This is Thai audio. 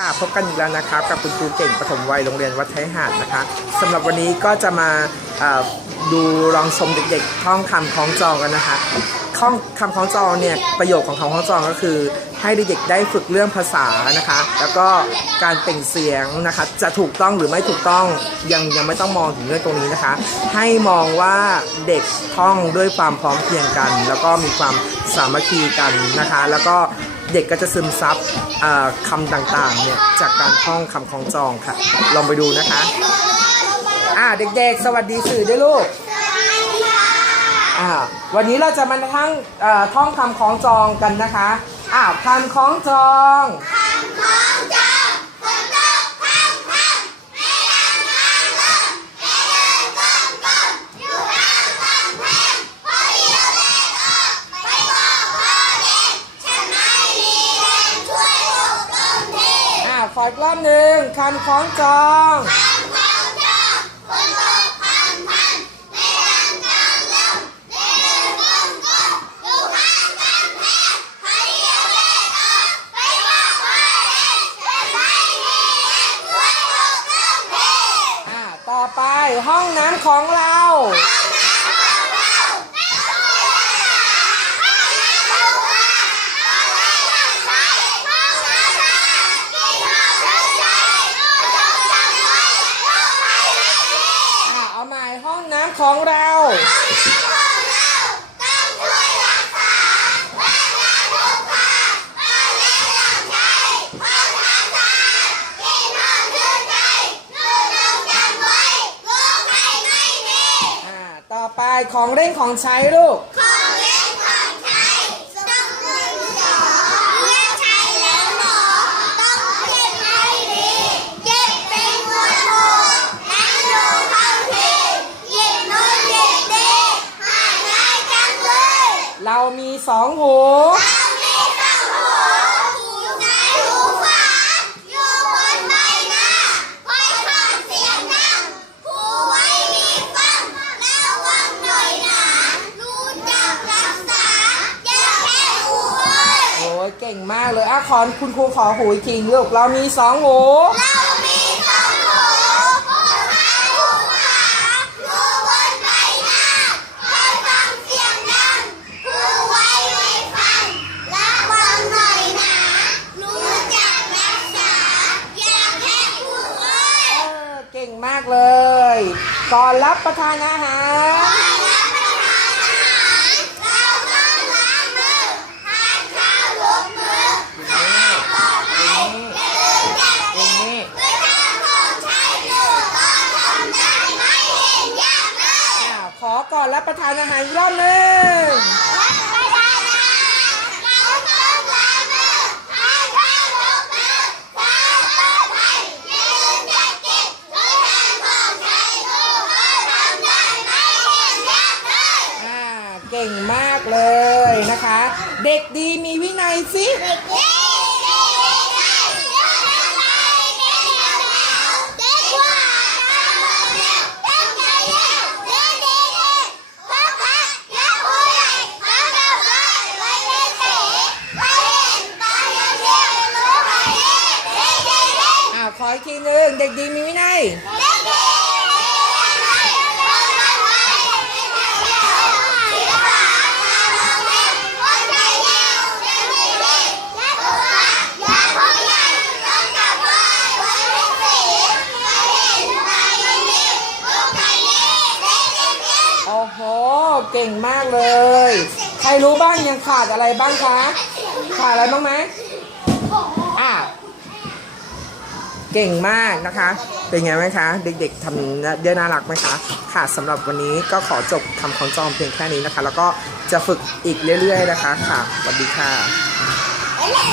ค่ะพบกันอีกแล้วนะครับกับคุณครูเก่งปฐมวัยโรงเรียนวัดไทยหาดนะคะสำหรับวันนี้ก็จะมาดูลองชมเด็กๆท่องคำคล้องจองกันนะคะท่องคำคล้องจองเนี่ยประโยชน์ของคำคล้องจองก็คือ ให้เด็กๆได้ฝึกเรื่องภาษานะคะ แล้วก็การเปล่งเสียงนะคะจะถูกต้องหรือไม่ถูกต้องยังยังไม่ต้องมองถึงเรื่องตรงนี้นะคะ ให้มองว่าเด็กท่องด้วยความพร้อมเพรียงกัน แล้วก็มีความสามัคคีกันนะคะ แล้วก็ เด็กก็จะซึมซับคำต่างๆเนี่ยจากการท่องคำคล้องจองค่ะ ลองไปดูนะคะ อ่าเด็กๆ สวัสดีสื่อด้วยลูกอ่าวันนี้เราจะมาทั้งท่องคำคล้องจองกันนะคะอ่าคำคล้องจองอ่า ขออีกรอบหนึ่งคำคล้องจองอ่าต่อไปห้องน้ำของเราเอาใหม่ห้องน้ำ ของเราอ่าต่อไปของเล่นของใช้ลูก มีสองหูเก่งมากเลยอะขอคุณครูขอหูอีกทีลูกเรามีสองหูเอ งมากเลย ก่อนรับประทานอาหารอย่างนี้อ่าขอก่อนรับประทานอาหารรอบหนึ่ง ก่งมากเลยนะคะ เด็กดีมีวินัยสิขออีกทีหนึ่งเด็กดีมีวินัยโเก่งมากเลย ใครรู้บ้างยังขาดอะไรบ้างคะ ขาดอะไรบ้างไหมอะเก่งมากนะคะ เป็นไงไหมคะ เด็กๆทำได้น่ารักไหมคะ ค่ะสำหรับวันนี้ก็ขอจบคำคองจองเพียงแค่นี้นะคะ แล้วก็จะฝึกอีกเรื่อยๆนะคะค่ะสวัสดีค่ะ